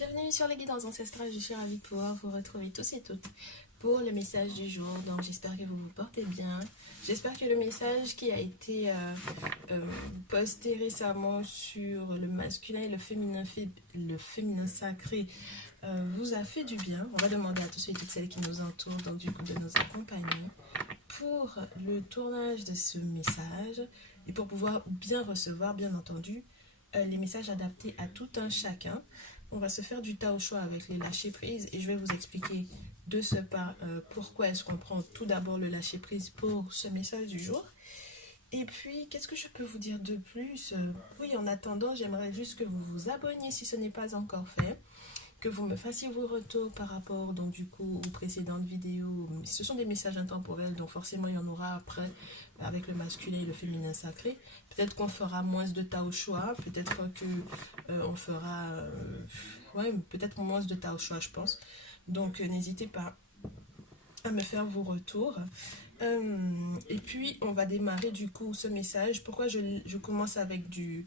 Bienvenue sur les guidances ancestrales, je suis ravie de pouvoir vous retrouver tous et toutes pour le message du jour. Donc j'espère que vous vous portez bien. J'espère que le message qui a été posté récemment sur le masculin et le féminin sacré vous a fait du bien. On va demander à tous ceux et toutes celles qui nous entourent, donc du coup de nous accompagner pour le tournage de ce message et pour pouvoir bien recevoir, bien entendu, les messages adaptés à tout un chacun. On va se faire du Tao Choix avec les lâcher prise et je vais vous expliquer de ce pas pourquoi est-ce qu'on prend tout d'abord le lâcher prise pour ce message du jour. Et puis, qu'est-ce que je peux vous dire de plus? Oui, en attendant, j'aimerais juste que vous vous abonniez si ce n'est pas encore fait, que vous me fassiez vos retours par rapport donc du coup aux précédentes vidéos. Ce sont des messages intemporels, donc forcément il y en aura après avec le masculin et le féminin sacré. Peut-être qu'on fera moins de Tao Choix, peut-être que on fera ouais, peut-être moins de Tao Choix, je pense. Donc n'hésitez pas à me faire vos retours. Et puis, on va démarrer du coup ce message. Pourquoi je commence avec du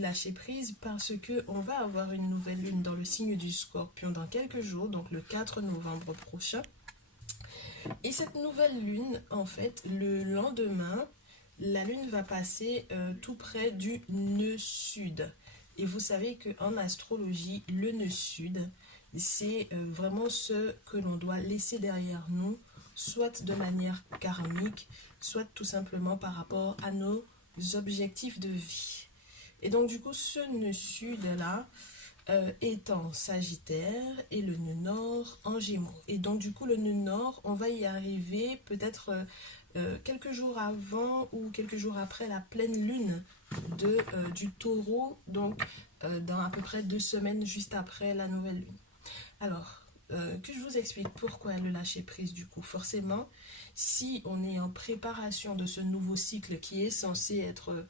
lâcher prise? Parce que on va avoir une nouvelle lune dans le signe du Scorpion dans quelques jours, donc le 4 novembre prochain. Et cette nouvelle lune, en fait, le lendemain, la lune va passer tout près du nœud sud. Et vous savez qu'en astrologie, le nœud sud, c'est vraiment ce que l'on doit laisser derrière nous, soit de manière karmique, soit tout simplement par rapport à nos objectifs de vie. Et donc du coup, ce nœud sud-là est en Sagittaire et le nœud nord en Gémeaux. Et donc du coup, le nœud nord, on va y arriver peut-être quelques jours avant ou quelques jours après la pleine lune du taureau, donc dans à peu près 2 semaines juste après la nouvelle lune. Alors, que je vous explique pourquoi le lâcher prise du coup. Forcément, si on est en préparation de ce nouveau cycle qui est censé être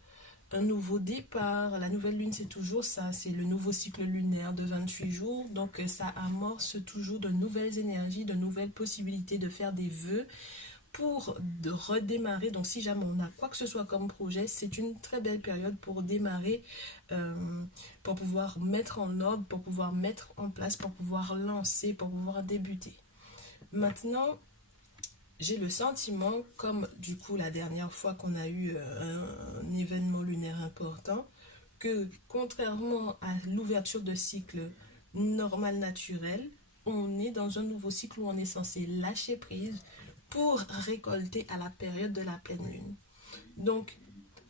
un nouveau départ, la nouvelle lune c'est toujours ça, c'est le nouveau cycle lunaire de 28 jours, donc ça amorce toujours de nouvelles énergies, de nouvelles possibilités de faire des vœux pour de redémarrer. Donc si jamais on a quoi que ce soit comme projet, c'est une très belle période pour démarrer, pour pouvoir mettre en ordre, pour pouvoir mettre en place, pour pouvoir lancer, pour pouvoir débuter. Maintenant, j'ai le sentiment, comme du coup la dernière fois qu'on a eu un événement lunaire important, que contrairement à l'ouverture de cycle normal naturel, on est dans un nouveau cycle où on est censé lâcher prise pour récolter à la période de la pleine lune. Donc,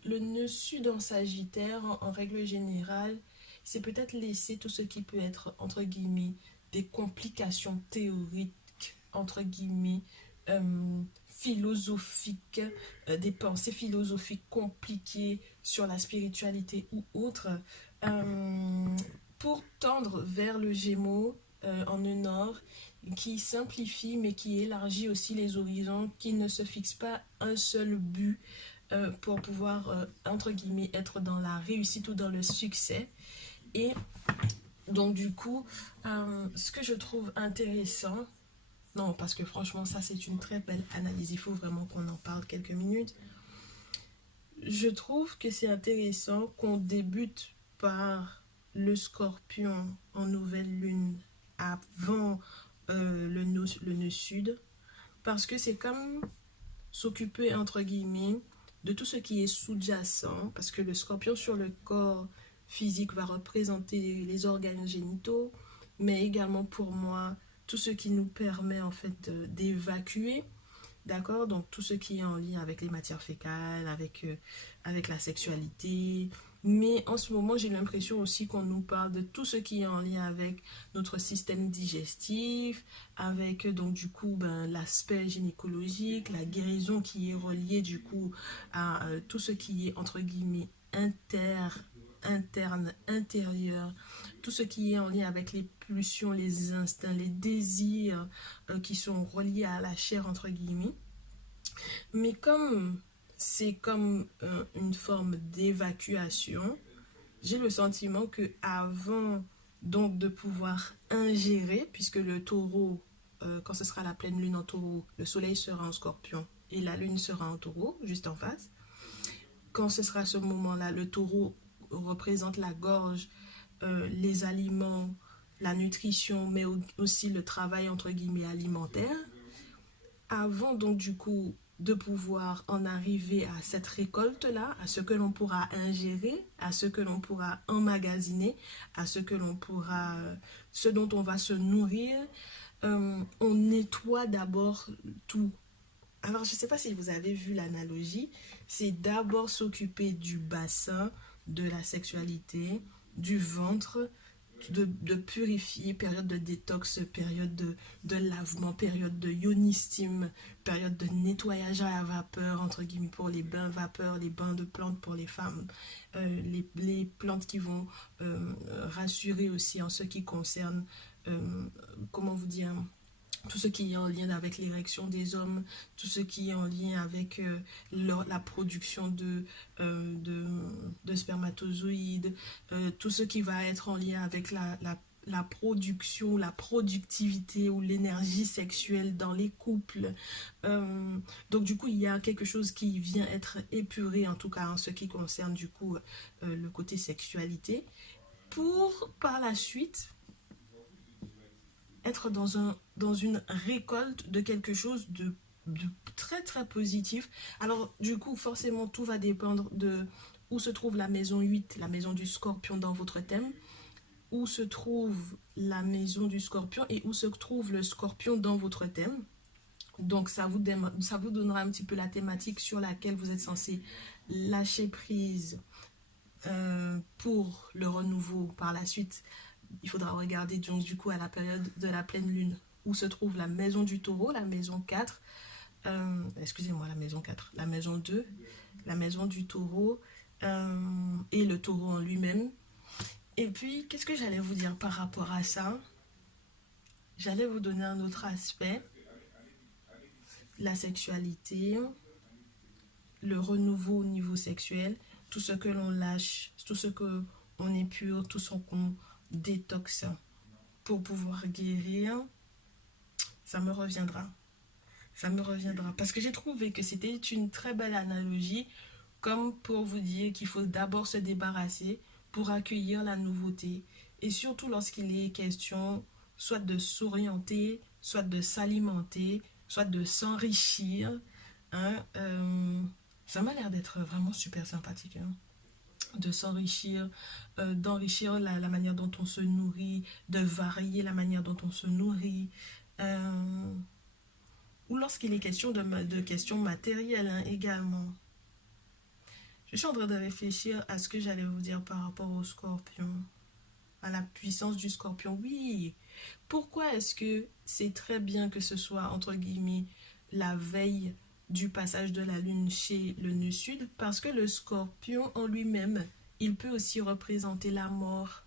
le nœud sud en Sagittaire, en règle générale, c'est peut-être laisser tout ce qui peut être, entre guillemets, des complications théoriques, entre guillemets, philosophiques, des pensées philosophiques compliquées sur la spiritualité ou autre, pour tendre vers le Gémeaux en nœud nord, qui simplifie mais qui élargit aussi les horizons, qui ne se fixe pas un seul but pour pouvoir, entre guillemets, être dans la réussite ou dans le succès. Et donc du coup, ce que je trouve intéressant, non, parce que franchement, ça c'est une très belle analyse, il faut vraiment qu'on en parle quelques minutes. Je trouve que c'est intéressant qu'on débute par le Scorpion en nouvelle lune avant le nœud sud, parce que c'est comme s'occuper, entre guillemets, de tout ce qui est sous-jacent, parce que le Scorpion sur le corps physique va représenter les organes génitaux, mais également pour moi tout ce qui nous permet en fait d'évacuer, d'accord, donc tout ce qui est en lien avec les matières fécales, avec la sexualité. Mais en ce moment, j'ai l'impression aussi qu'on nous parle de tout ce qui est en lien avec notre système digestif, avec donc du coup l'aspect gynécologique, la guérison qui est reliée du coup à tout ce qui est entre guillemets interne, intérieur, tout ce qui est en lien avec les pulsions, les instincts, les désirs qui sont reliés à la chair entre guillemets. Mais comme c'est comme une forme d'évacuation, j'ai le sentiment que avant donc de pouvoir ingérer, puisque le taureau, quand ce sera la pleine lune en taureau, le soleil sera en scorpion et la lune sera en taureau, juste en face. Quand ce sera ce moment-là, le taureau représente la gorge, les aliments, la nutrition, mais aussi le travail entre guillemets alimentaire, avant donc du coup de pouvoir en arriver à cette récolte-là, à ce que l'on pourra ingérer, à ce que l'on pourra emmagasiner, à ce que l'on pourra, ce dont on va se nourrir, on nettoie d'abord tout. Alors, je ne sais pas si vous avez vu l'analogie, c'est d'abord s'occuper du bassin, de la sexualité, du ventre, de purifier, période de détox, période de lavement, période de ionistime, période de nettoyage à la vapeur, entre guillemets, pour les bains vapeur, les bains de plantes pour les femmes, les plantes qui vont rassurer aussi en ce qui concerne, comment vous dire, tout ce qui est en lien avec l'érection des hommes, tout ce qui est en lien avec la production de spermatozoïdes, tout ce qui va être en lien avec la production, la productivité ou l'énergie sexuelle dans les couples. Donc du coup, il y a quelque chose qui vient être épuré, en tout cas en ce qui concerne du coup le côté sexualité, pour par la suite être dans une récolte de quelque chose de très très positif. Alors du coup, forcément, tout va dépendre de où se trouve la maison 8, la maison du scorpion dans votre thème, où se trouve la maison du scorpion et où se trouve le scorpion dans votre thème. Donc ça vous donnera un petit peu la thématique sur laquelle vous êtes censé lâcher prise pour le renouveau par la suite. Il faudra regarder donc du coup à la période de la pleine lune où se trouve la maison du taureau, la maison 4, excusez-moi, la maison 4, la maison 2, la maison du taureau et le taureau en lui-même. Et puis, qu'est-ce que j'allais vous dire par rapport à ça? J'allais vous donner un autre aspect, la sexualité, le renouveau au niveau sexuel, tout ce que l'on lâche, tout ce que on épure, tout ce qu'on détoxe pour pouvoir guérir, ça me reviendra. Ça me reviendra. Parce que j'ai trouvé que c'était une très belle analogie, comme pour vous dire qu'il faut d'abord se débarrasser pour accueillir la nouveauté. Et surtout lorsqu'il est question soit de s'orienter, soit de s'alimenter, soit de s'enrichir. Hein, ça m'a l'air d'être vraiment super sympathique. Hein, de s'enrichir, d'enrichir la manière dont on se nourrit, de varier la manière dont on se nourrit. Ou lorsqu'il est question de questions matérielles hein, également. Je suis en train de réfléchir à ce que j'allais vous dire par rapport au scorpion, à la puissance du scorpion. Oui, pourquoi est-ce que c'est très bien que ce soit, entre guillemets, la veille du passage de la lune chez le nœud sud? Parce que le scorpion en lui-même, il peut aussi représenter la mort.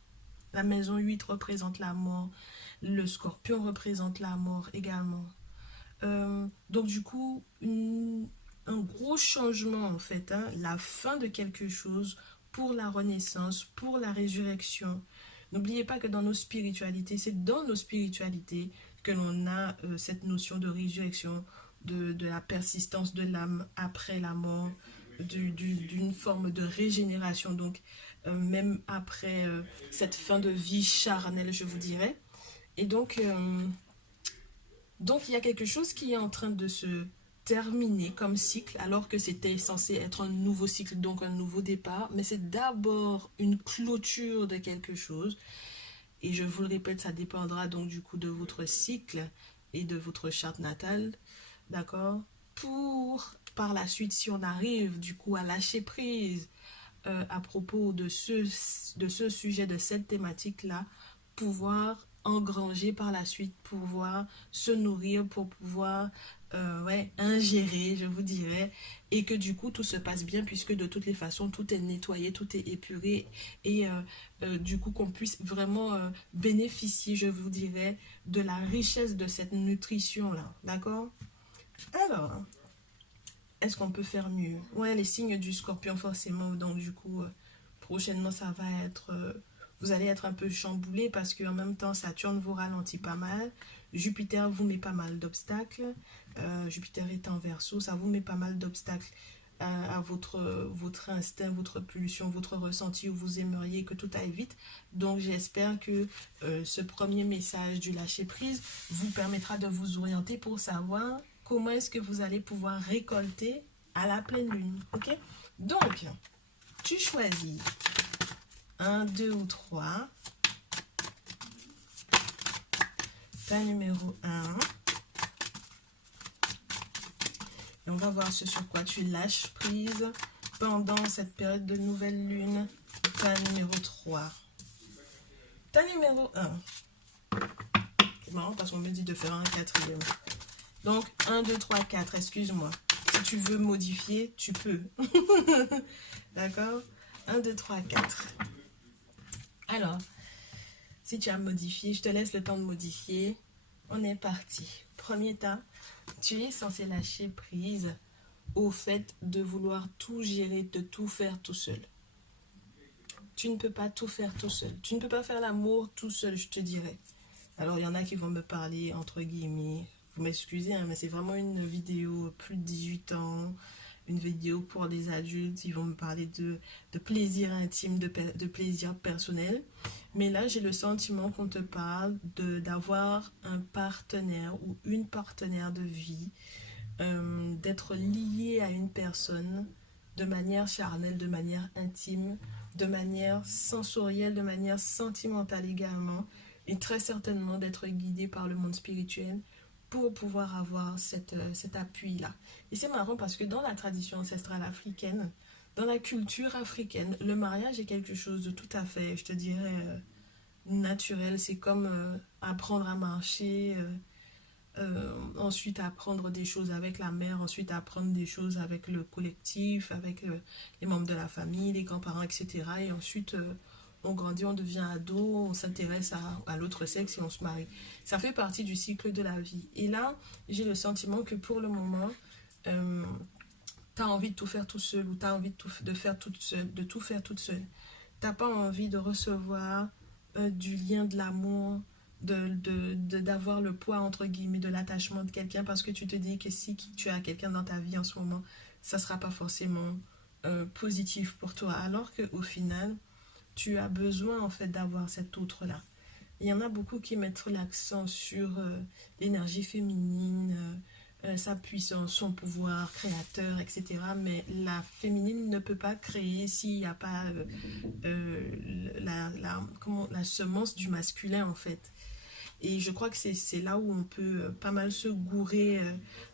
La maison 8 représente la mort. Le scorpion représente la mort également. Donc du coup, un gros changement en fait, hein, la fin de quelque chose pour la renaissance, pour la résurrection. N'oubliez pas que dans nos spiritualités, c'est dans nos spiritualités que l'on a cette notion de résurrection, de la persistance de l'âme après la mort, d'une forme de régénération, donc même après cette fin de vie charnelle, je vous dirais. Et donc il y a quelque chose qui est en train de se terminer comme cycle, alors que c'était censé être un nouveau cycle, donc un nouveau départ, mais c'est d'abord une clôture de quelque chose. Et je vous le répète, ça dépendra donc du coup de votre cycle et de votre charte natale, d'accord? Pour par la suite, si on arrive du coup à lâcher prise à propos de ce sujet, de cette thématique-là, pouvoir engranger par la suite, pouvoir se nourrir, pour pouvoir ouais, ingérer, je vous dirais, et que du coup tout se passe bien puisque de toutes les façons tout est nettoyé, tout est épuré et du coup qu'on puisse vraiment bénéficier, je vous dirais, de la richesse de cette nutrition-là, d'accord? Alors, est-ce qu'on peut faire mieux? Ouais, les signes du scorpion forcément, donc du coup, prochainement ça va être... vous allez être un peu chamboulé parce qu'en même temps, Saturne vous ralentit pas mal. Jupiter vous met pas mal d'obstacles. Jupiter est en Verseau, ça vous met pas mal d'obstacles à votre instinct, votre pulsion, votre ressenti, où vous aimeriez que tout aille vite. Donc j'espère que ce premier message du lâcher prise vous permettra de vous orienter pour savoir comment est-ce que vous allez pouvoir récolter à la pleine lune. Ok? Donc, tu choisis 1, 2 ou 3. Ta numéro 1. Et on va voir ce sur quoi tu lâches prise pendant cette période de nouvelle lune. Ta numéro 3. Ta numéro 1. C'est marrant parce qu'on me dit de faire un quatrième. Donc, 1, 2, 3, 4, excuse-moi. Si tu veux modifier, tu peux. D'accord? 1, 2, 3, 4. Alors, si tu as modifié, je te laisse le temps de modifier. On est parti. Premier tas, tu es censé lâcher prise au fait de vouloir tout gérer, de tout faire tout seul. Tu ne peux pas tout faire tout seul. Tu ne peux pas faire l'amour tout seul, je te dirais. Alors, il y en a qui vont me parler, entre guillemets, vous m'excusez, hein, mais c'est vraiment une vidéo plus de 18 ans, une vidéo pour des adultes. Ils vont me parler de plaisir intime, de plaisir personnel. Mais là, j'ai le sentiment qu'on te parle d'avoir un partenaire ou une partenaire de vie, d'être lié à une personne de manière charnelle, de manière intime, de manière sensorielle, de manière sentimentale également, et très certainement d'être guidé par le monde spirituel pour pouvoir avoir cet appui-là. Et c'est marrant parce que dans la tradition ancestrale africaine, dans la culture africaine, le mariage est quelque chose de tout à fait, je te dirais, naturel. C'est comme apprendre à marcher, ensuite apprendre des choses avec la mère, ensuite apprendre des choses avec le collectif, avec les membres de la famille, les grands-parents, etc. Et ensuite, on grandit, on devient ado, on s'intéresse à l'autre sexe et on se marie. Ça fait partie du cycle de la vie. Et là, j'ai le sentiment que pour le moment, tu as envie de tout faire tout seul ou tu as envie de faire toute seule, de tout faire toute seule. Tu n'as pas envie de recevoir du lien de l'amour, d'avoir le poids, entre guillemets, de l'attachement de quelqu'un parce que tu te dis que si tu as quelqu'un dans ta vie en ce moment, ça ne sera pas forcément positif pour toi. Alors qu'au final, tu as besoin en fait d'avoir cet autre-là. Il y en a beaucoup qui mettent l'accent sur l'énergie féminine, sa puissance, son pouvoir créateur, etc. Mais la féminine ne peut pas créer s'il n'y a pas la semence du masculin en fait. Et je crois que c'est là où on peut pas mal se gourer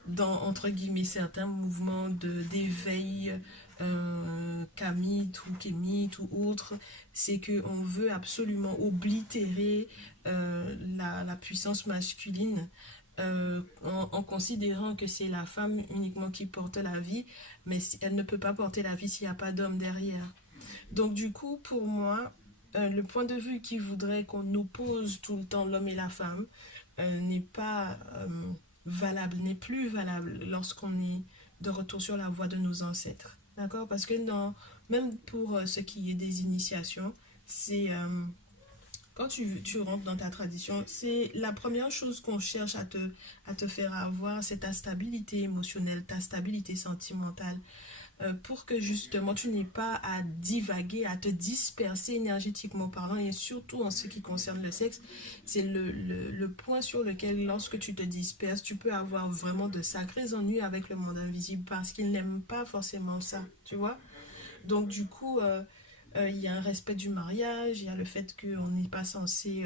dans, entre guillemets, certains mouvements d'éveil kamite ou kémite ou autre. C'est qu'on veut absolument oblitérer la puissance masculine en considérant que c'est la femme uniquement qui porte la vie, mais elle ne peut pas porter la vie s'il n'y a pas d'homme derrière. Donc du coup, pour moi, le point de vue qui voudrait qu'on oppose tout le temps l'homme et la femme n'est pas valable, n'est plus valable lorsqu'on est de retour sur la voie de nos ancêtres. D'accord? Parce que même pour ce qui est des initiations, c'est quand tu rentres dans ta tradition, c'est la première chose qu'on cherche à te faire avoir, c'est ta stabilité émotionnelle, ta stabilité sentimentale. Pour que justement tu n'aies pas à divaguer, à te disperser énergétiquement parlant et surtout en ce qui concerne le sexe, c'est le point sur lequel lorsque tu te disperses, tu peux avoir vraiment de sacrés ennuis avec le monde invisible parce qu'il n'aime pas forcément ça, tu vois. Donc du coup, il y a un respect du mariage, il y a le fait qu'on n'est pas censé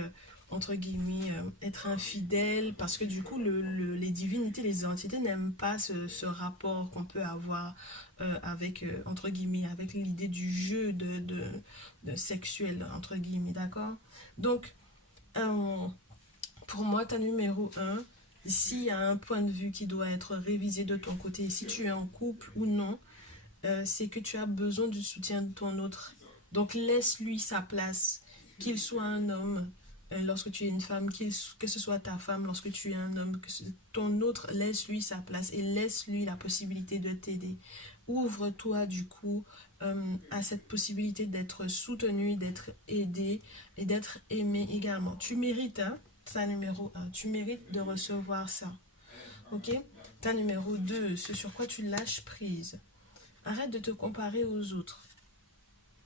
entre guillemets, être infidèle, parce que du coup, les divinités, les entités n'aiment pas ce rapport qu'on peut avoir avec, entre guillemets, avec l'idée du jeu de sexuel, entre guillemets, d'accord? Donc, pour moi, ta numéro 1, s'il y a un point de vue qui doit être révisé de ton côté, si tu es en couple ou non, c'est que tu as besoin du soutien de ton autre. Donc, laisse-lui sa place, qu'il soit un homme, lorsque tu es une femme, que ce soit ta femme lorsque tu es un homme, ton autre, laisse-lui sa place et laisse-lui la possibilité de t'aider. Ouvre-toi du coup à cette possibilité d'être soutenu, d'être aidé et d'être aimé également. Tu mérites, hein, ta numéro 1, tu mérites de recevoir ça. Ok? Ta numéro 2, ce sur quoi tu lâches prise. Arrête de te comparer aux autres.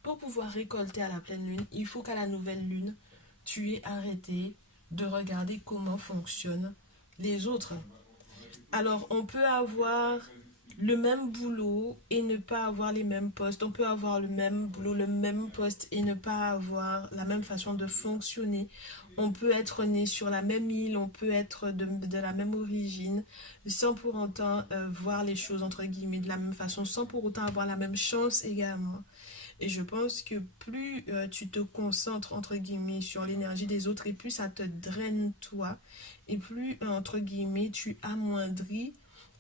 Pour pouvoir récolter à la pleine lune, il faut qu'à la nouvelle lune, tu aies arrêté de regarder comment fonctionnent les autres. Alors, on peut avoir le même boulot et ne pas avoir les mêmes postes. On peut avoir le même boulot, le même poste et ne pas avoir la même façon de fonctionner. On peut être né sur la même île, on peut être de la même origine, sans pour autant voir les choses entre guillemets de la même façon, sans pour autant avoir la même chance également. Et je pense que plus tu te concentres, entre guillemets, sur l'énergie des autres et plus ça te draine toi, et plus, entre guillemets, tu amoindris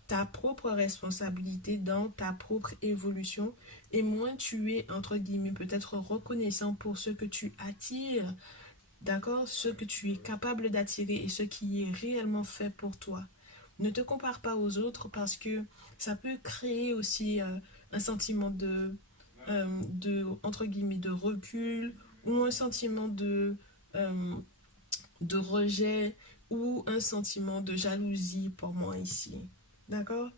ta propre responsabilité dans ta propre évolution, et moins tu es, entre guillemets, peut-être reconnaissant pour ce que tu attires, d'accord? Ce que tu es capable d'attirer et ce qui est réellement fait pour toi. Ne te compare pas aux autres parce que ça peut créer aussi un sentiment entre guillemets, de recul ou un sentiment euh, de rejet ou un sentiment de jalousie pour moi ici. D'accord?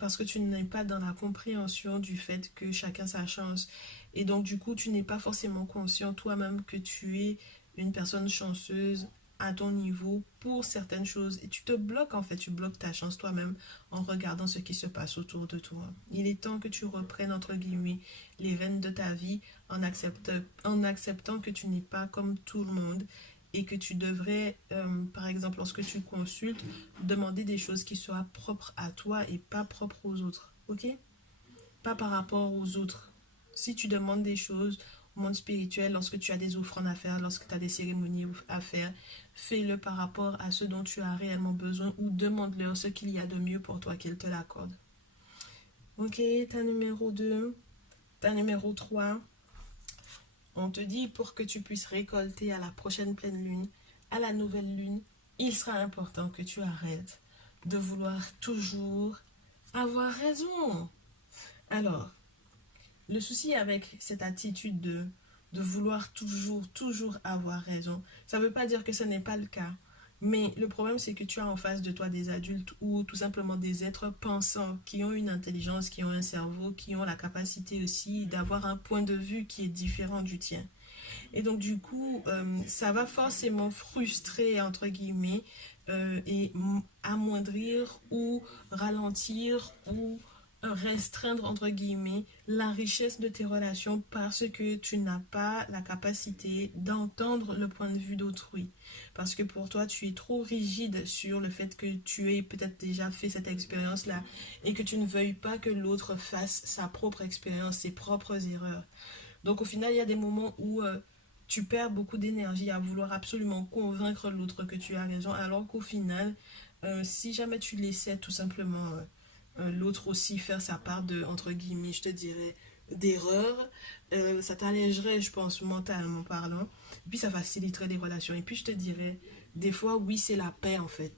Parce que tu n'es pas dans la compréhension du fait que chacun sa chance. Et donc, du coup, tu n'es pas forcément conscient toi-même que tu es une personne chanceuse à ton niveau pour certaines choses. Et tu te bloques, en fait, tu bloques ta chance toi-même en regardant ce qui se passe autour de toi. Il est temps que tu reprennes, entre guillemets, les rênes de ta vie en acceptant que tu n'es pas comme tout le monde et que tu devrais, par exemple, lorsque tu consultes, demander des choses qui soient propres à toi et pas propres aux autres. Ok? Pas par rapport aux autres. Si tu demandes des choses au monde spirituel, lorsque tu as des offrandes à faire, lorsque tu as des cérémonies à faire, fais-le par rapport à ce dont tu as réellement besoin ou demande-leur ce qu'il y a de mieux pour toi qu'ils te l'accordent. Ok, ta numéro 2, ta numéro 3. On te dit pour que tu puisses récolter à la prochaine pleine lune, à la nouvelle lune, il sera important que tu arrêtes de vouloir toujours avoir raison. Alors, le souci avec cette attitude de vouloir toujours avoir raison, ça ne veut pas dire que ce n'est pas le cas. Mais le problème, c'est que tu as en face de toi des adultes ou tout simplement des êtres pensants qui ont une intelligence, qui ont un cerveau, qui ont la capacité aussi d'avoir un point de vue qui est différent du tien. Et donc, du coup, ça va forcément frustrer, entre guillemets, et amoindrir ou ralentir ou restreindre, entre guillemets, la richesse de tes relations parce que tu n'as pas la capacité d'entendre le point de vue d'autrui. Parce que pour toi, tu es trop rigide sur le fait que tu aies peut-être déjà fait cette expérience-là et que tu ne veuilles pas que l'autre fasse sa propre expérience, ses propres erreurs. Donc, au final, il y a des moments où tu perds beaucoup d'énergie à vouloir absolument convaincre l'autre que tu as raison, alors qu'au final, si jamais tu laissais tout simplement l'autre aussi faire sa part de, entre guillemets, je te dirais, d'erreur, ça t'allégerait, je pense, mentalement parlant. Et puis, ça faciliterait les relations. Et puis, je te dirais, des fois, oui, c'est la paix, en fait.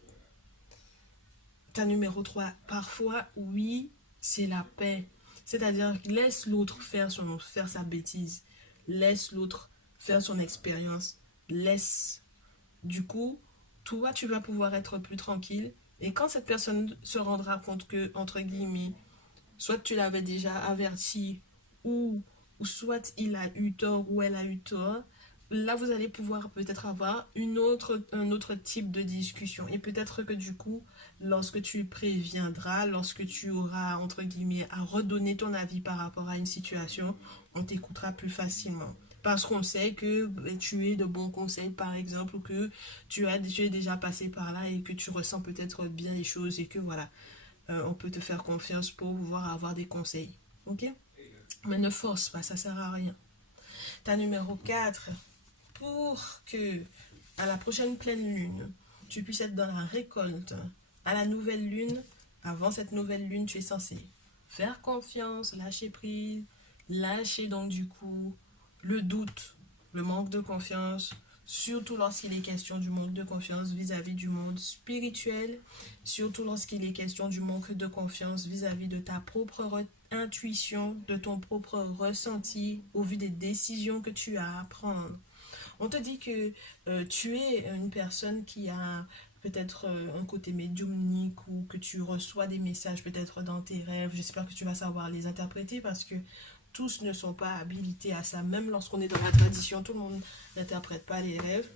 Ta numéro 3 parfois, oui, c'est la paix. C'est-à-dire, laisse l'autre faire sa bêtise. Laisse l'autre faire son expérience. Laisse. Du coup, toi, tu vas pouvoir être plus tranquille. Et quand cette personne se rendra compte que, entre guillemets, soit tu l'avais déjà averti, ou, ou soit il a eu tort ou elle a eu tort, là vous allez pouvoir peut-être avoir un autre type de discussion. Et peut-être que du coup, lorsque tu préviendras, lorsque tu auras, entre guillemets, à redonner ton avis par rapport à une situation, on t'écoutera plus facilement. Parce qu'on sait que tu es de bons conseils, par exemple, ou que tu es déjà passé par là et que tu ressens peut-être bien les choses et que voilà, on peut te faire confiance pour pouvoir avoir des conseils. Ok? Mais ne force pas, ça sert à rien. Ta numéro 4, pour que à la prochaine pleine lune, tu puisses être dans la récolte, à la nouvelle lune, avant cette nouvelle lune, tu es censé faire confiance, lâcher prise, lâcher donc du coup le doute, le manque de confiance, surtout lorsqu'il est question du manque de confiance vis-à-vis du monde spirituel, surtout lorsqu'il est question du manque de confiance vis-à-vis de ta propre intuition, de ton propre ressenti au vu des décisions que tu as à prendre. On te dit que tu es une personne qui a peut-être un côté médiumnique ou que tu reçois des messages peut-être dans tes rêves. J'espère que tu vas savoir les interpréter parce que tous ne sont pas habilités à ça. Même lorsqu'on est dans la tradition, tout le monde n'interprète pas les rêves.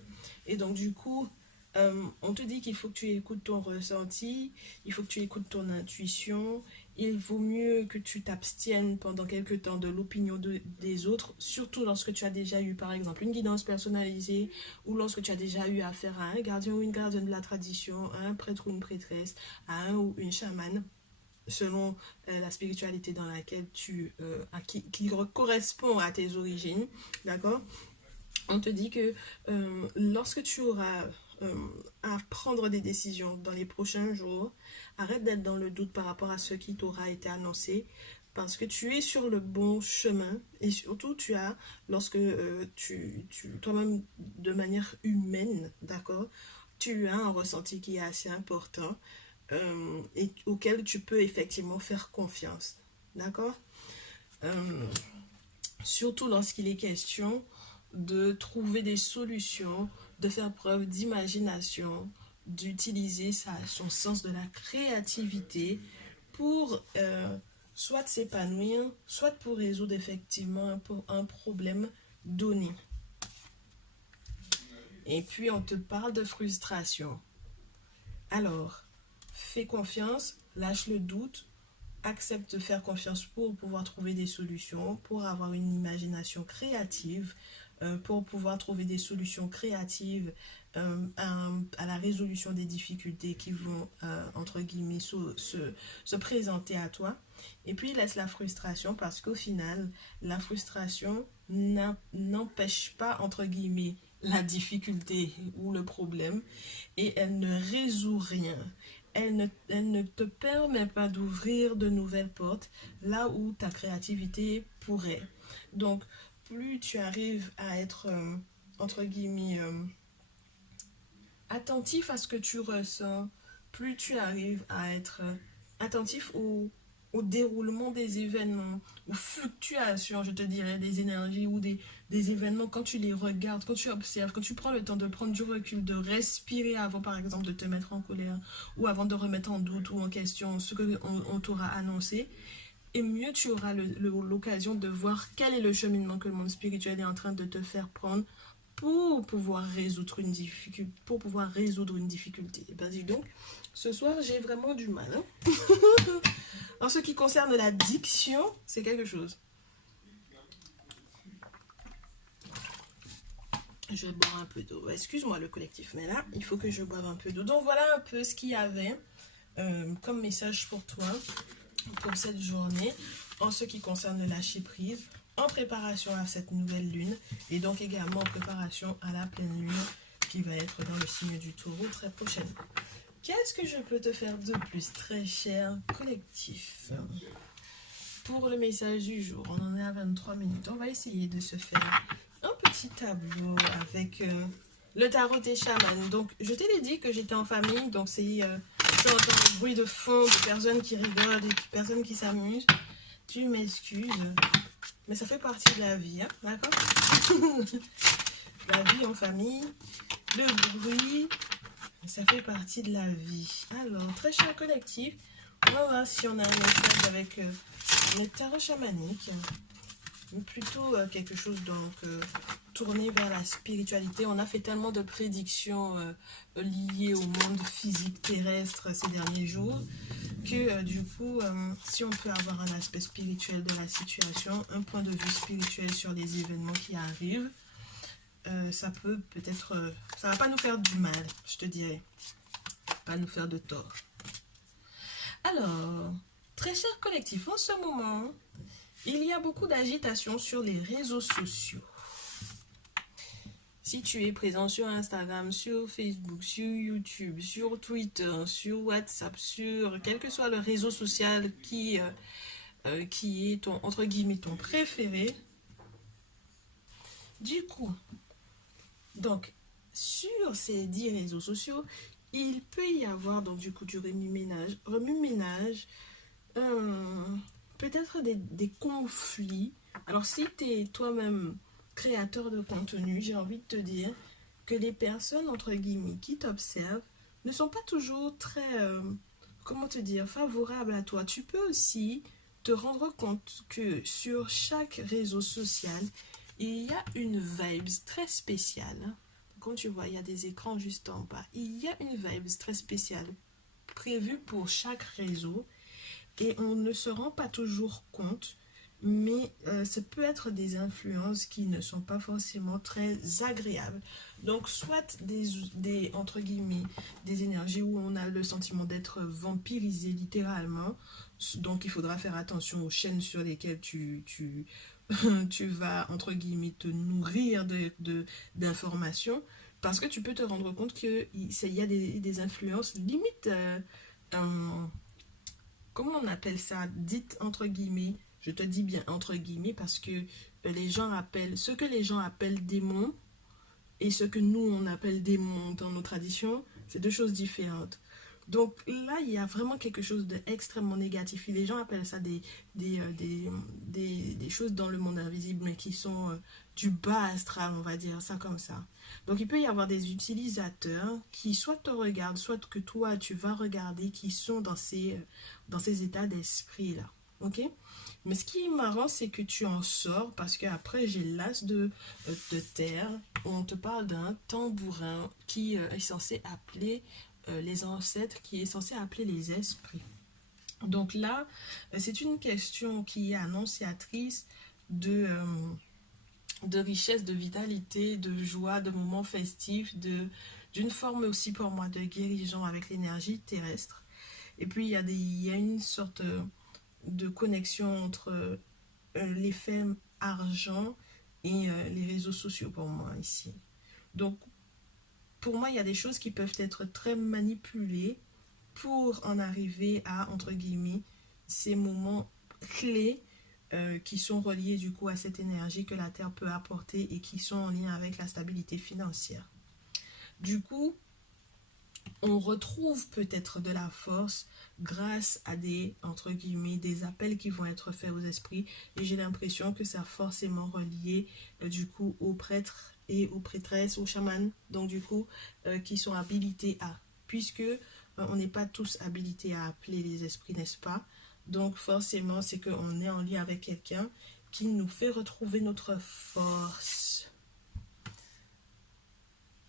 Et donc du coup, on te dit qu'il faut que tu écoutes ton ressenti, il faut que tu écoutes ton intuition. Il vaut mieux que tu t'abstiennes pendant quelque temps de l'opinion des autres, surtout lorsque tu as déjà eu par exemple une guidance personnalisée ou lorsque tu as déjà eu affaire à un gardien ou une gardienne de la tradition, à un prêtre ou une prêtresse, à un ou une chamane, selon la spiritualité dans laquelle qui correspond à tes origines, d'accord? On te dit que lorsque tu auras à prendre des décisions dans les prochains jours, arrête d'être dans le doute par rapport à ce qui t'aura été annoncé, parce que tu es sur le bon chemin et surtout lorsque toi-même de manière humaine, d'accord, tu as un ressenti qui est assez important et auquel tu peux effectivement faire confiance, d'accord. Euh, Surtout lorsqu'il est question de trouver des solutions, de faire preuve d'imagination, d'utiliser son sens de la créativité pour soit s'épanouir, soit pour résoudre effectivement un problème donné. Et puis on te parle de frustration. Alors, fais confiance, lâche le doute, accepte de faire confiance pour pouvoir trouver des solutions, pour avoir une imagination créative, pour pouvoir trouver des solutions créatives à la résolution des difficultés qui vont, entre guillemets, se présenter à toi. Et puis, laisse la frustration parce qu'au final, la frustration n'empêche pas, entre guillemets, la difficulté ou le problème et elle ne résout rien. Elle ne te permet pas d'ouvrir de nouvelles portes là où ta créativité pourrait. Donc, plus tu arrives à être, entre guillemets, attentif à ce que tu ressens, plus tu arrives à être attentif au déroulement des événements, aux fluctuations, je te dirais, des énergies ou des événements, quand tu les regardes, quand tu observes, quand tu prends le temps de prendre du recul, de respirer avant, par exemple, de te mettre en colère ou avant de remettre en doute ou en question ce qu'on t'aura annoncé, et mieux tu auras l'occasion de voir quel est le cheminement que le monde spirituel est en train de te faire prendre pour pouvoir résoudre une difficulté. Et ben dis donc, ce soir j'ai vraiment du mal. Hein. En ce qui concerne la diction, c'est quelque chose. Je vais boire un peu d'eau. Excuse-moi le collectif, mais là, il faut que je boive un peu d'eau. Donc voilà un peu ce qu'il y avait comme message pour toi pour cette journée en ce qui concerne le lâcher prise, en préparation à cette nouvelle lune et donc également en préparation à la pleine lune qui va être dans le signe du taureau très prochainement. Qu'est-ce que je peux te faire de plus, très cher collectif? Pour le message du jour, on en est à 23 minutes. On va essayer de se faire un petit tableau avec le tarot des chamans. Donc, je t'ai dit que j'étais en famille, donc c'est tu entends le bruit de fond de personnes qui rigolent et de personnes qui s'amusent. Tu m'excuses, mais ça fait partie de la vie, hein, d'accord? La vie en famille, le bruit, ça fait partie de la vie. Alors, très cher collectif, on va voir si on a un message avec les tarots chamaniques. Plutôt quelque chose donc tourné vers la spiritualité. On a fait tellement de prédictions liées au monde physique terrestre ces derniers jours que du coup, si on peut avoir un aspect spirituel de la situation, un point de vue spirituel sur les événements qui arrivent, ça peut peut-être, ça va pas nous faire du mal, je te dirais, pas nous faire de tort. Alors, très cher collectif, en ce moment, il y a beaucoup d'agitation sur les réseaux sociaux. Si tu es présent sur Instagram, sur Facebook, sur YouTube, sur Twitter, sur WhatsApp, sur quel que soit le réseau social qui est ton, entre guillemets, ton préféré, du coup, donc, sur ces 10 réseaux sociaux, il peut y avoir donc du coup du remue-ménage, peut-être des conflits. Alors si tu es toi-même créateur de contenu, j'ai envie de te dire que les personnes, entre guillemets, qui t'observent ne sont pas toujours très, comment te dire, favorables à toi. Tu peux aussi te rendre compte que sur chaque réseau social, il y a une vibe très spéciale. Comme tu vois, il y a des écrans juste en bas. Il y a une vibe très spéciale prévue pour chaque réseau et on ne se rend pas toujours compte, mais ça peut être des influences qui ne sont pas forcément très agréables. Donc, soit entre guillemets, des énergies où on a le sentiment d'être vampirisé littéralement. Donc, il faudra faire attention aux chaînes sur lesquelles tu vas, entre guillemets, te nourrir d'informations. Parce que tu peux te rendre compte qu'il y a des influences limite comment on appelle ça, dites entre guillemets, je te dis bien entre guillemets parce que les gens appellent, ce que les gens appellent démons et ce que nous on appelle démons dans nos traditions, c'est deux choses différentes. Donc là, il y a vraiment quelque chose d'extrêmement négatif. Et les gens appellent ça des, euh, des, des choses dans le monde invisible, mais qui sont du bas astral, on va dire ça comme ça. Donc il peut y avoir des utilisateurs qui soit te regardent, soit que toi tu vas regarder, qui sont dans ces états d'esprit-là. Ok? Mais ce qui est marrant, c'est que tu en sors parce qu'après, j'ai l'as de terre. On te parle d'un tambourin qui est censé appeler les ancêtres, qui est censé appeler les esprits. Donc là, c'est une question qui est annonciatrice de richesse, de vitalité, de joie, de moments festifs, d'une forme aussi pour moi de guérison avec l'énergie terrestre. Et puis il y a une sorte de connexion entre l'effet argent et les réseaux sociaux pour moi ici. Donc pour moi, il y a des choses qui peuvent être très manipulées pour en arriver à, entre guillemets, ces moments clés qui sont reliés du coup à cette énergie que la Terre peut apporter et qui sont en lien avec la stabilité financière. Du coup, on retrouve peut-être de la force grâce à des, entre guillemets, des appels qui vont être faits aux esprits. Et j'ai l'impression que c'est forcément relié du coup aux prêtres et aux prêtresses, aux chamans, donc du coup, qui sont habilités à. Puisque on n'est pas tous habilités à appeler les esprits, n'est-ce pas? Donc forcément, c'est qu'on est en lien avec quelqu'un qui nous fait retrouver notre force.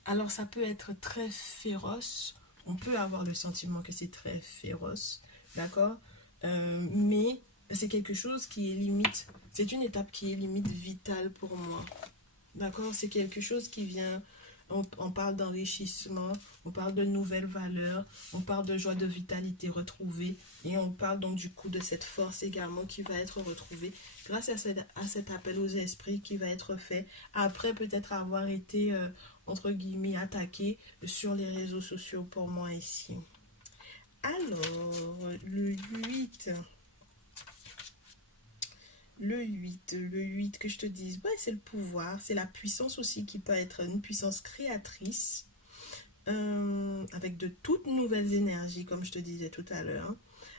Alors ça peut être très féroce, on peut avoir le sentiment que c'est très féroce, d'accord. Mais c'est quelque chose qui est limite, c'est une étape qui est limite vitale pour moi, d'accord. C'est quelque chose qui vient, on parle d'enrichissement, on parle de nouvelles valeurs, on parle de joie, de vitalité retrouvée, et on parle donc du coup de cette force également qui va être retrouvée grâce à cet appel aux esprits qui va être fait après peut-être avoir été entre guillemets attaqué sur les réseaux sociaux pour moi ici. Alors, le 8. Le 8 que je te dise, ouais, c'est le pouvoir, c'est la puissance aussi qui peut être une puissance créatrice avec de toutes nouvelles énergies, comme je te disais tout à l'heure,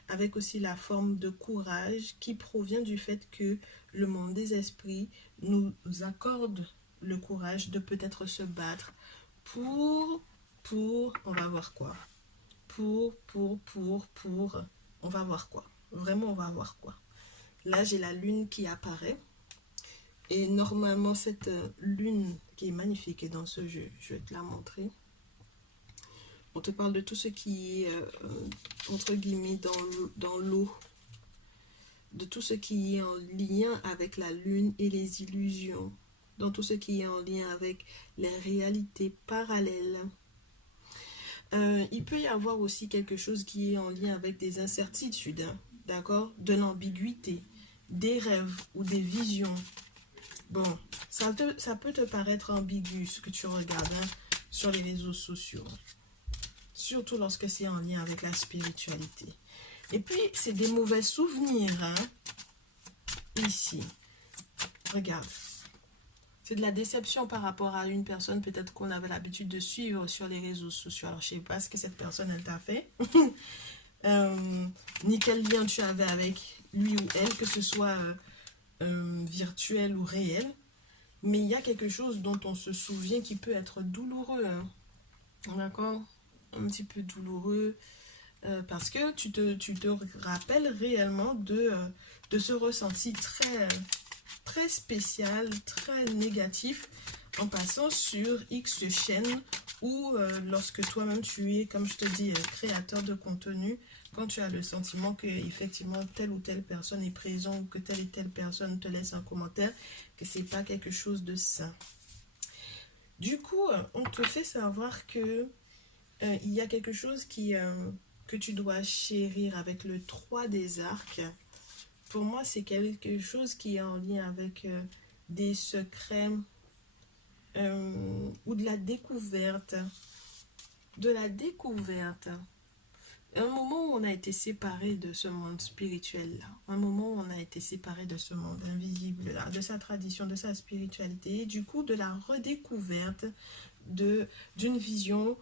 avec aussi la forme de courage qui provient du fait que le monde des esprits nous accorde le courage de peut-être se battre on va voir quoi. On va voir quoi. Vraiment, on va voir quoi. Là, j'ai la lune qui apparaît. Et normalement, cette lune qui est magnifique dans ce jeu, je vais te la montrer. On te parle de tout ce qui est, entre guillemets, dans l'eau. De tout ce qui est en lien avec la lune et les illusions. Dans tout ce qui est en lien avec les réalités parallèles. Il peut y avoir aussi quelque chose qui est en lien avec des incertitudes, hein, d'accord? De l'ambiguïté, des rêves ou des visions. Bon, ça peut te paraître ambigu ce que tu regardes hein, sur les réseaux sociaux. Surtout lorsque c'est en lien avec la spiritualité. Et puis, c'est des mauvais souvenirs, hein, ici. Regarde. C'est de la déception par rapport à une personne peut-être qu'on avait l'habitude de suivre sur les réseaux sociaux. Alors, je ne sais pas ce que cette personne, elle t'a fait. Ni quel lien tu avais avec lui ou elle, que ce soit virtuel ou réel. Mais il y a quelque chose dont on se souvient qui peut être douloureux. Hein. D'accord? un petit peu douloureux parce que tu te rappelles réellement de ce ressenti très spécial, très négatif en passant sur X chaîne ou lorsque toi-même tu es, comme je te dis, créateur de contenu, quand tu as le sentiment que effectivement telle ou telle personne est présente ou que telle et telle personne te laisse un commentaire, que c'est pas quelque chose de sain. Du coup, on te fait savoir que il y a quelque chose que tu dois chérir avec le 3 des arcs. Pour moi, c'est quelque chose qui est en lien avec des secrets ou de la découverte. De la découverte. Un moment où on a été séparé de ce monde spirituel-là. Un moment où on a été séparé de ce monde invisible-là, de sa tradition, de sa spiritualité. Et du coup, de la redécouverte d'une vision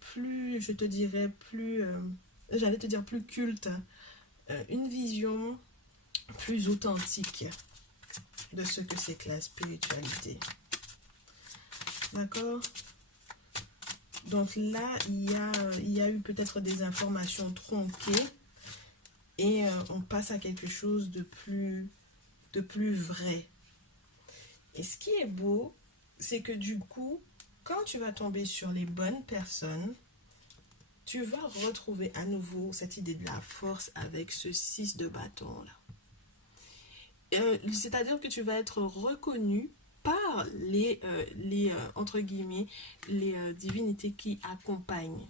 plus, je te dirais, plus, j'allais te dire plus culte. Une vision plus authentique de ce que c'est que la spiritualité. D'accord? Donc là, il y a eu peut-être des informations tronquées et on passe à quelque chose de plus vrai. Et ce qui est beau, c'est que du coup, quand tu vas tomber sur les bonnes personnes, tu vas retrouver à nouveau cette idée de la force avec ce 6 de bâton là. C'est-à-dire que tu vas être reconnu par les entre guillemets, les divinités qui accompagnent.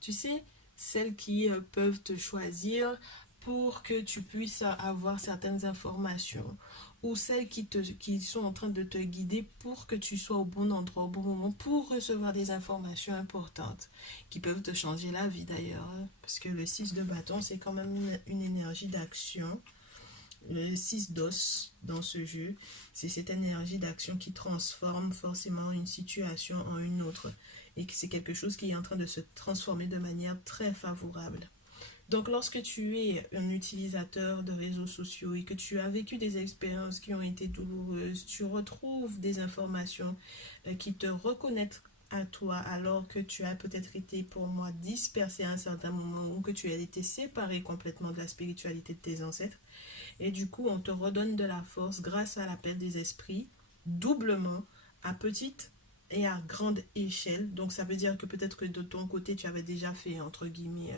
Tu sais, celles qui peuvent te choisir pour que tu puisses avoir certaines informations ou celles qui sont en train de te guider pour que tu sois au bon endroit, au bon moment, pour recevoir des informations importantes qui peuvent te changer la vie d'ailleurs. Parce que le 6 de bâton, c'est quand même une énergie d'action. Le 6 d'os dans ce jeu, c'est cette énergie d'action qui transforme forcément une situation en une autre. Et que c'est quelque chose qui est en train de se transformer de manière très favorable. Donc lorsque tu es un utilisateur de réseaux sociaux et que tu as vécu des expériences qui ont été douloureuses, tu retrouves des informations qui te reconnaissent à toi alors que tu as peut-être été pour moi dispersé à un certain moment ou que tu as été séparé complètement de la spiritualité de tes ancêtres. Et du coup, on te redonne de la force grâce à l'appel des esprits, doublement, à petite et à grande échelle. Donc, ça veut dire que peut-être que de ton côté, tu avais déjà fait, entre guillemets,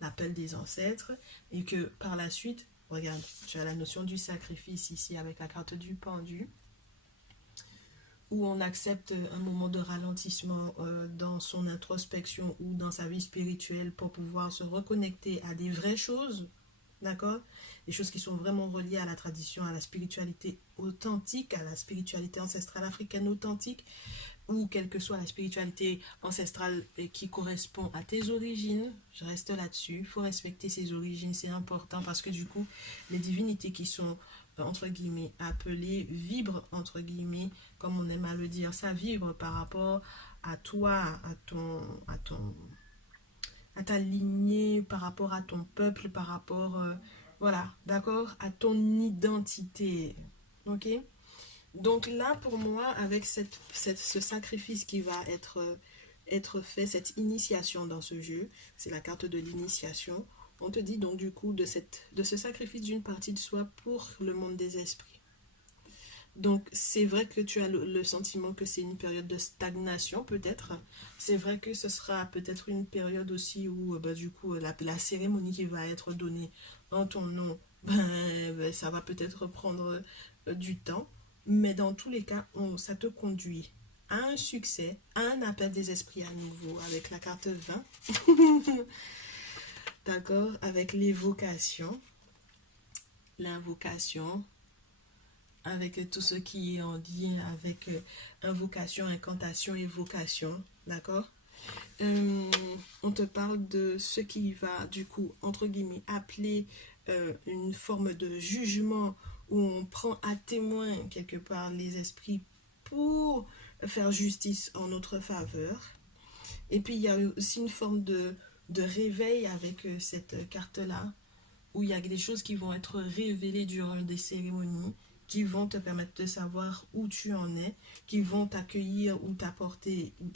l'appel des ancêtres. Et que par la suite, regarde, tu as la notion du sacrifice ici avec la carte du pendu, où on accepte un moment de ralentissement dans son introspection ou dans sa vie spirituelle pour pouvoir se reconnecter à des vraies choses. D'accord? Des choses qui sont vraiment reliées à la tradition, à la spiritualité authentique, à la spiritualité ancestrale africaine authentique, ou quelle que soit la spiritualité ancestrale qui correspond à tes origines. Je reste là-dessus. Il faut respecter ses origines, c'est important parce que du coup, les divinités qui sont entre guillemets appelées vibrent entre guillemets, comme on aime à le dire, ça vibre par rapport à toi, à ta lignée, par rapport à ton peuple, par rapport, voilà, d'accord, à ton identité, ok? Donc là, pour moi, avec ce sacrifice qui va être fait, cette initiation dans ce jeu, c'est la carte de l'initiation, on te dit donc du coup de ce sacrifice d'une partie de soi pour le monde des esprits. Donc, c'est vrai que tu as le sentiment que c'est une période de stagnation, peut-être. C'est vrai que ce sera peut-être une période aussi où, du coup, la cérémonie qui va être donnée en ton nom, ça va peut-être prendre du temps. Mais dans tous les cas, ça te conduit à un succès, à un appel des esprits à nouveau, avec la carte 20. D'accord? Avec l'évocation. L'invocation. Avec tout ce qui est en lien avec invocation, incantation, évocation, d'accord? On te parle de ce qui va, du coup, entre guillemets, appeler une forme de jugement où on prend à témoin, quelque part, les esprits pour faire justice en notre faveur. Et puis, il y a aussi une forme de réveil avec cette carte-là, où il y a des choses qui vont être révélées durant des cérémonies, qui vont te permettre de savoir où tu en es, qui vont t'accueillir ou t'apporter, ou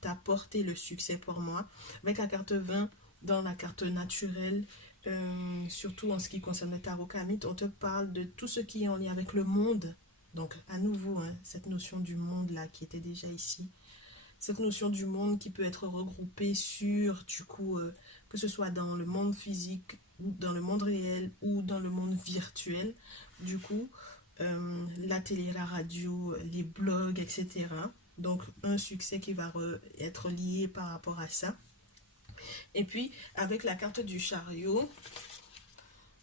t'a apporté le succès pour moi. Avec la carte 20, dans la carte naturelle, surtout en ce qui concerne le tarot karmique, on te parle de tout ce qui est en lien avec le monde. Donc, à nouveau, hein, cette notion du monde-là qui était déjà ici. Cette notion du monde qui peut être regroupée sur, du coup, que ce soit dans le monde physique, ou dans le monde réel, ou dans le monde virtuel. Du coup, la télé, la radio, les blogs, etc. Donc, un succès qui va être lié par rapport à ça. Et puis, avec la carte du chariot,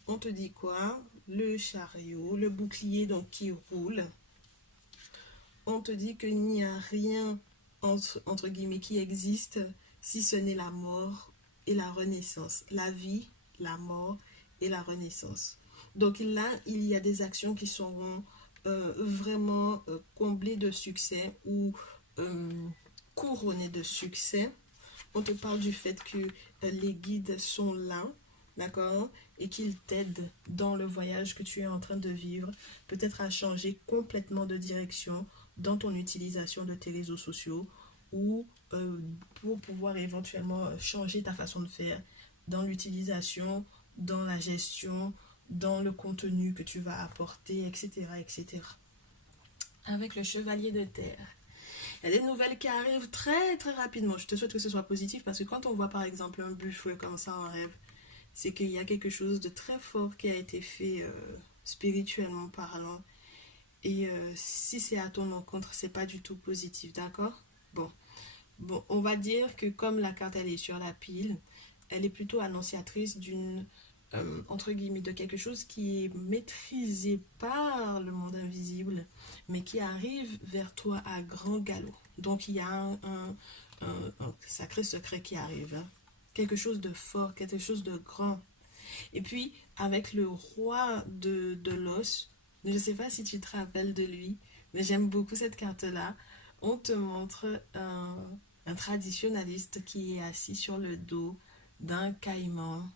on te dit quoi? Le chariot, le bouclier donc qui roule. On te dit qu'il n'y a rien entre guillemets qui existe si ce n'est la mort et la renaissance. La vie, la mort et la renaissance. Donc là, il y a des actions qui seront vraiment comblées de succès ou couronnées de succès. On te parle du fait que les guides sont là, d'accord, et qu'ils t'aident dans le voyage que tu es en train de vivre, peut-être à changer complètement de direction dans ton utilisation de tes réseaux sociaux ou pour pouvoir éventuellement changer ta façon de faire dans l'utilisation, dans la gestion, dans le contenu que tu vas apporter, etc., etc. Avec le chevalier de terre, il y a des nouvelles qui arrivent très très rapidement. Je te souhaite que ce soit positif parce que quand on voit par exemple un buffle comme ça en rêve, c'est qu'il y a quelque chose de très fort qui a été fait spirituellement parlant. Et si c'est à ton encontre, c'est pas du tout positif, d'accord? Bon, on va dire que comme la carte elle est sur la pile, elle est plutôt annonciatrice d'une entre guillemets de quelque chose qui est maîtrisé par le monde invisible, mais qui arrive vers toi à grand galop. Donc il y a un sacré secret qui arrive, hein. Quelque chose de fort, quelque chose de grand. Et puis avec le roi de l'os, je ne sais pas si tu te rappelles de lui, mais j'aime beaucoup cette carte-là. On te montre un traditionnaliste qui est assis sur le dos d'un caïman,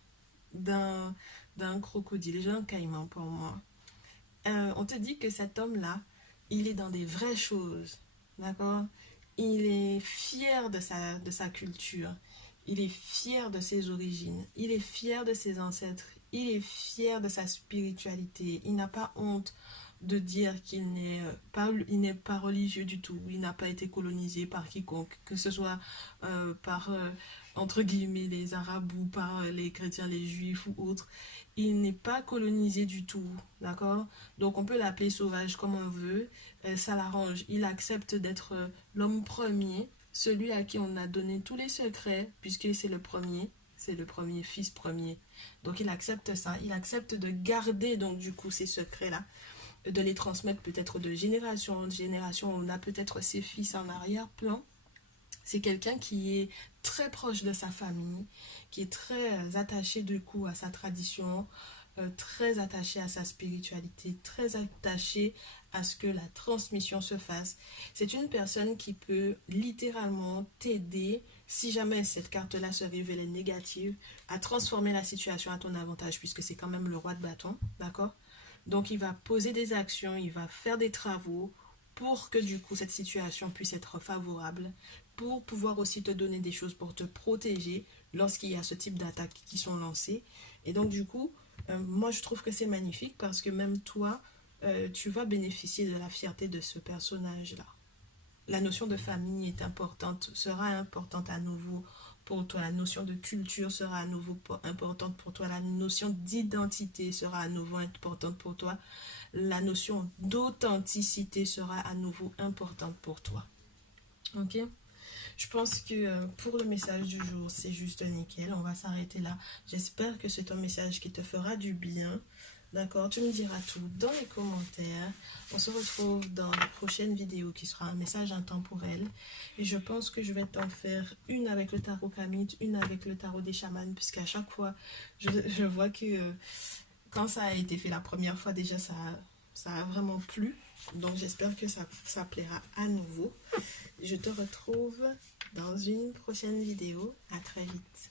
d'un crocodile, déjà un caïman pour moi. On te dit que cet homme-là, il est dans des vraies choses, d'accord? Il est fier de sa culture, il est fier de ses origines, il est fier de ses ancêtres, il est fier de sa spiritualité, il n'a pas honte de dire qu'il n'est pas religieux du tout, il n'a pas été colonisé par quiconque, que ce soit par, entre guillemets, les Arabes ou par les chrétiens, les Juifs ou autres. Il n'est pas colonisé du tout, d'accord? Donc on peut l'appeler sauvage comme on veut, ça l'arrange. Il accepte d'être l'homme premier, celui à qui on a donné tous les secrets, puisque c'est le premier fils premier. Donc il accepte ça, il accepte de garder donc du coup ces secrets-là, de les transmettre peut-être de génération en génération. On a peut-être ses fils en arrière-plan. C'est quelqu'un qui est très proche de sa famille, qui est très attaché du coup à sa tradition, très attaché à sa spiritualité, très attaché à ce que la transmission se fasse. C'est une personne qui peut littéralement t'aider, si jamais cette carte-là se révélait négative, à transformer la situation à ton avantage, puisque c'est quand même le roi de bâton, d'accord? Donc il va poser des actions, il va faire des travaux pour que du coup cette situation puisse être favorable, pour pouvoir aussi te donner des choses pour te protéger lorsqu'il y a ce type d'attaques qui sont lancées. Et donc du coup, moi je trouve que c'est magnifique parce que même toi, tu vas bénéficier de la fierté de ce personnage-là. La notion de famille est importante, sera importante à nouveau pour toi. La notion de culture sera à nouveau importante pour toi. La notion d'identité sera à nouveau importante pour toi. La notion d'authenticité sera à nouveau importante pour toi. Ok? Je pense que pour le message du jour, c'est juste nickel. On va s'arrêter là. J'espère que c'est un message qui te fera du bien. D'accord? Tu me diras tout dans les commentaires. On se retrouve dans la prochaine vidéo qui sera un message intemporel. Et je pense que je vais t'en faire une avec le tarot Kamite, une avec le tarot des chamans, puisqu'à chaque fois, je vois que quand ça a été fait la première fois, déjà, ça a vraiment plu. Donc, j'espère que ça plaira à nouveau. Je te retrouve dans une prochaine vidéo. À très vite.